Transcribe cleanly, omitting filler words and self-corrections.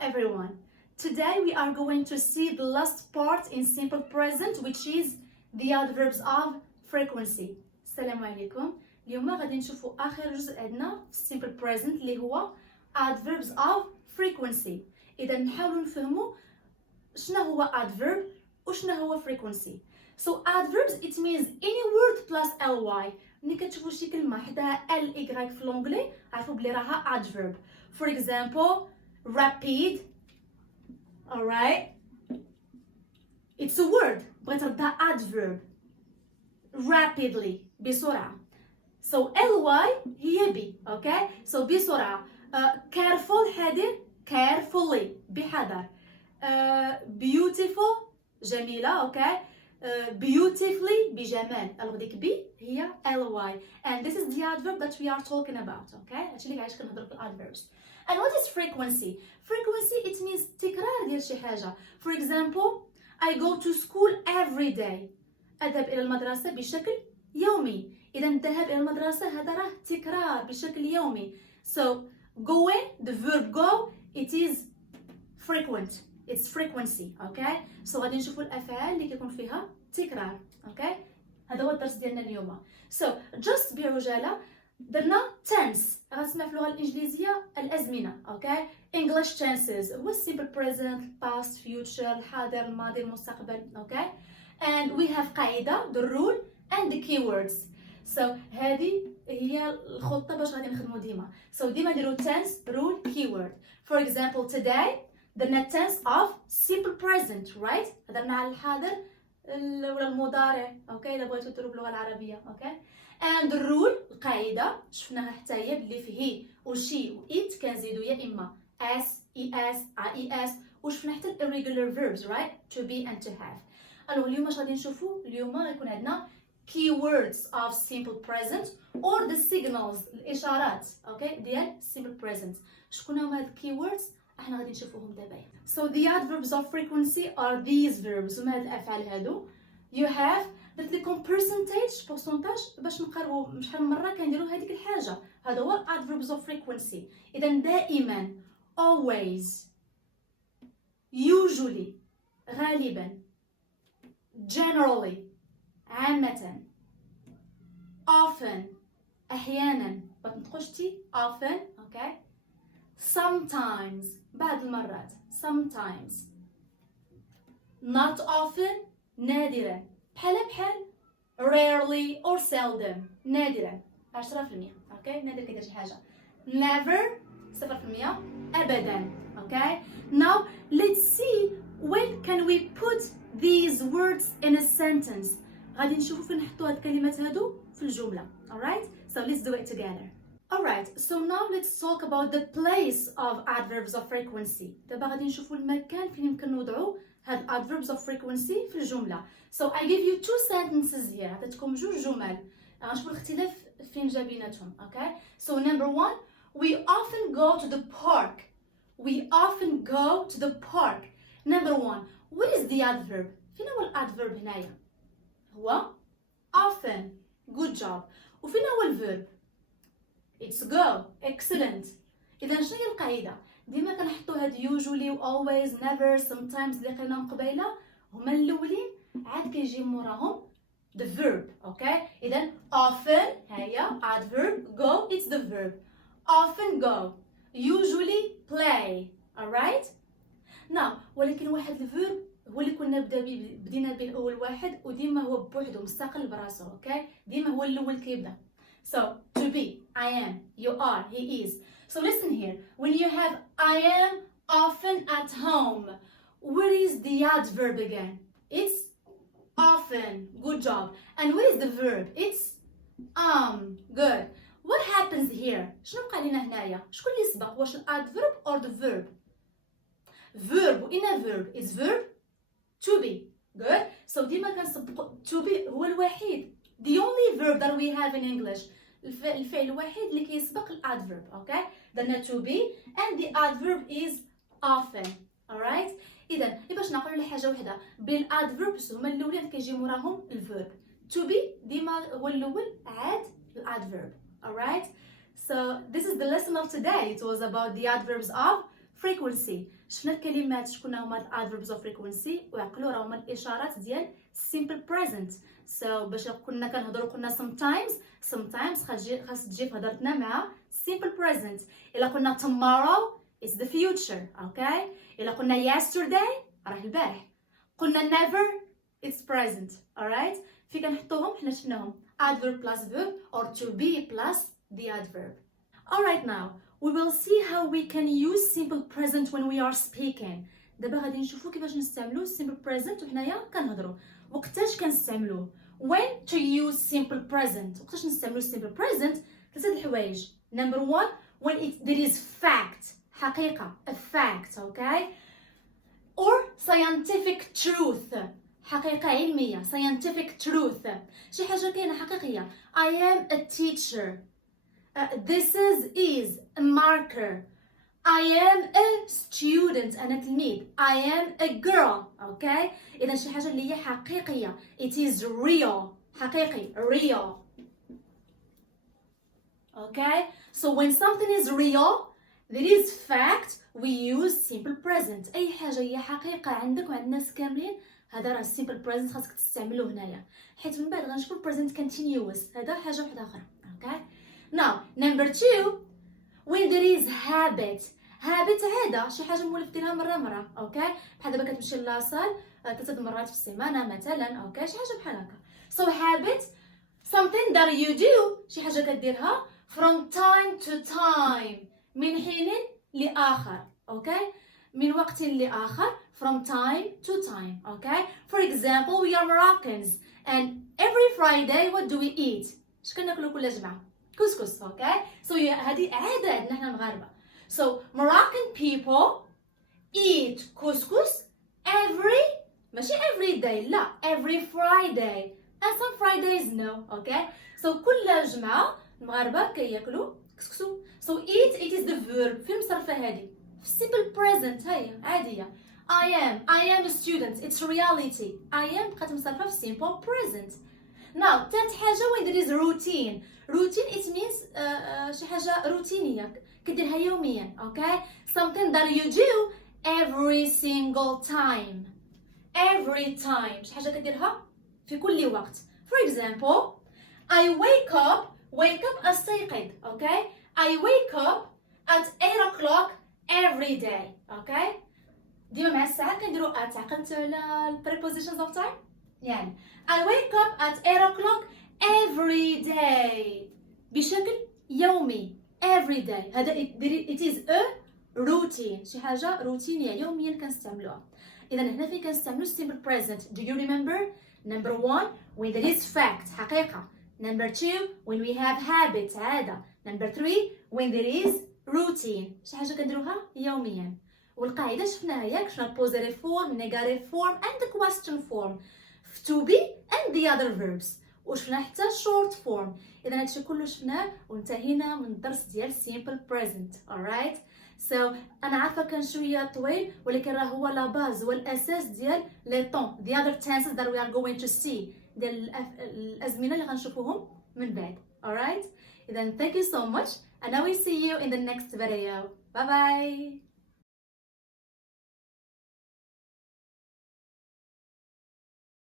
everyone. Today we are going to see the last part in simple present, which is the adverbs of frequency. السلام عليكم. اليوم غادي نشوفوا آخر جزء عندنا في simple present اللي هو adverbs of frequency. إذا نحاولوا نفهموا شنو هو adverb وشنو هو frequency. So adverbs it means any word plus ly. ملي كتشوفوا شي كلمة حداها ly في الانجلي عرفوا بلي راها adverb. For example, rapid. Alright? It's a word but ردها adverb. Rapidly بسرعة. So ly هي بي. Okay? So بسرعة. Careful حذر. Carefully بحذر. Beautiful جميلة. Okay? Beautifully بجمال. alors ديك بي هي ly. And this is the adverb that we are talking about. Okay? هادشي اللي عايش كنهضروا في adverbs. And what is frequency? Frequency it means تكرار ديال شي حاجة. For example, I go to school every day. أذهب إلى المدرسة بشكل يومي. إذا الذهاب إلى المدرسة هذا راه تكرار بشكل يومي. So going, the verb go, it is frequent. It's frequency. Okay? So غادي نشوفوا الأفعال اللي كيكون فيها تكرار. Okay? هذا هو الدرس ديالنا اليوم. So just بعجالة درنا tense. غتسمع في اللغة الإنجليزية الأزمنة. Okay? English tenses هو simple present, past, future, الحاضر, الماضي, المستقبل. Okay? And we have قاعدة, the rule and the keywords. So هذه هي الخطة باش غادي نخدمو ديما. So ديما نديرو tense, rule, keyword. For example, today درنا tense of simple present, right? هضرنا على الحاضر ولا المضارع. Okay? إلا بغيتو ديرو باللغة العربية. Okay? And the rule القاعدة شفناها حتى هي باللي في هي وشي و it كنزيدو يا إما s, es, ies وشفنا حتى irregular verbs, right? To be and to have. Alors اليوم اش غادي نشوفو؟ اليوم غيكون عندنا keywords of simple present or the signals الإشارات. Okay? ديال simple present. شكون هما هاد keywords؟ احنا غادي نشوفوهم دابا. So the adverbs of frequency are these verbs. هما هاد الأفعال هادو. You have درت لكم percentage باش نقربوا شحال من مرة كنديروا هذيك الحاجة. هذا هو adverbs of frequency. إذا دائما always usually غالبا generally عامة often أحيانا بتنطقوش تي often. okay? Sometimes بعض المرات sometimes not often نادرا بحال rarely or seldom نادرا 10%. okay? نادر كدير شي حاجة. never 0% أبدا. okay? Now let's see when can we put these words in a sentence. غادي نشوفوا فين نحطوا هاد الكلمات هادو في الجملة. alright? So let's do it together. Alright, so now let's talk about the place of adverbs of frequency. دابا غادي نشوفوا المكان فين يمكن نوضعوا هاد adverbs of frequency في الجملة. So I give you two sentences here. عطيتكم جوج جمل. غنشوفوا الاختلاف فين جا بيناتهم. Okay? So number one, we often go to the park. We often go to the park. Number one, what is the adverb? فين هو الادفيرب هنايا؟ هو often. Good job. وفين هو الفيرب؟ It's go. Excellent. إذا شنو هي القاعدة؟ ديما كنحطوا هاد usually و always never sometimes اللي قلناهم قبيلة هما الأولين عاد كيجي موراهم the verb. okay? إذا often هي adverb, go it's the verb. Often go. Usually play. alright? Now ولكن واحد الفيرب هو اللي كنا بدينا به الأول واحد وديما هو بوحدو مستقل براسو. okay? ديما هو الأول كيبدا. So to be, I am, you are, he is. So listen here. When you have I am often at home, where is the adverb again? It's often. Good job. And where is the verb? It's good. What happens here? شنو بقى لنا هنايا؟ شكون اللي سبق؟ واش الادفيرب or the verb? Verb in a verb is verb to be. Good. So ديما كنسبقوا to be هو الوحيد. The only verb that we have in English. الفعل الوحيد اللي كيسبق الادفيرب. okay? درنا to be and the adverb is often. alright? إذا باش نقولوا لحاجة وحدة بالادفيربس هما الأولين كيجي موراهم الفيرب. to be ديما هو الأول عاد الادفيرب. alright? So this is the lesson of today. It was about the adverbs of frequency. شفنا الكلمات شكون هما adverbs of frequency وعقلوا راه هما الاشارات ديال simple present. so باش كنا كنهضروا قلنا sometimes خاص تجي في هضرتنا مع simple present. الا قلنا tomorrow it's the future. okay. الا قلنا yesterday راه البارح. قلنا never it's present. alright. في كنحطوهم حنا شفناهم adverb plus verb or to be plus the adverb. alright, now we will see how we can use simple present when we are speaking. دابا غادي نشوفوا كيفاش نستعملوا simple present وحنايا كنهضروا. وقتاش كنستعملوه؟ when to use simple present. وقتاش نستعملوا simple present؟ ثلاثه الحوايج. number one, when there is fact, حقيقه, a fact, okay, or scientific truth, حقيقه علميه, scientific truth, شي حاجه كاينه حقيقيه. I am a teacher. This is a marker. I am a student. أنا تلميذ. I am a girl. Okay. إذا شي حاجة اللي هي حقيقية. It is real. حقيقي. real. Okay. So when something is real, there is fact, we use simple present. أي حاجة هي حقيقة عندك وعند الناس كاملين هذا راه simple present خاصك تستعملوه هنايا. حيت من بعد غنشوفو present continuous. هذا حاجة واحدة أخرى. Okay. Now, number two, when there is habit. habit عادة شي حاجة مولف ديرها مرة اوكي. بحال دابا كتمشي لاصال 3 مرات في السيمانة مثلا اوكي. شي حاجة بحال هكا. So habit, something that you do, شي حاجة كديرها from time to time, من حين لآخر اوكي. من وقت لآخر, from time to time okay. For example, we are Moroccans and every Friday what do we eat? اش كناكلو كل جمعة؟ كسكس اوكي. So هذه عادة عندنا حنا المغاربة. So Moroccan people eat couscous ماشي every day لا every Friday and some Fridays no okay. So كل جمعة المغاربة كياكلوا كسكسو. So eat, it is the verb. فين مصرفة هذه؟ في simple present هي عادية. I am a student, it's reality. I am بقات مصرفة في simple present. Now ثالث حاجة when there is routine. routine it means شي حاجة روتينية كديرها يوميا okay. something that you do every single time. شي حاجة كديرها في كل وقت. For example, I wake up أستيقظ okay. I wake up at 8 o'clock every day okay. ديما مع الساعة كنديرو at. عقلت على prepositions of time يعني I wake up at 8 o'clock every day بشكل يومي every day. هذا it is a routine. شي حاجة روتينية يوميا كنستعملوها. إذا هنا فين كنستعملو simple present. Do you remember? Number one, when there is fact, حقيقة. Number two, when we have habit, عادة. Number three, when there is routine. شي حاجة كنديروها يوميا. والقاعدة شفناها ياك. شفنا possessive form, negative form and the question form. To be and the other verbs. وشفنا حتى short form. إذا هادشي كله شفناه وانتهينا من الدرس ديال simple present. alright. So أنا عارفة كان شوية طويل ولكن راه هو لا باز والأساس ديال لي طون. The other tenses that we are going to see. ديال الأزمنة اللي غنشوفوهم من بعد. alright. إذا thank you so much and I will see you in the next video. Bye bye.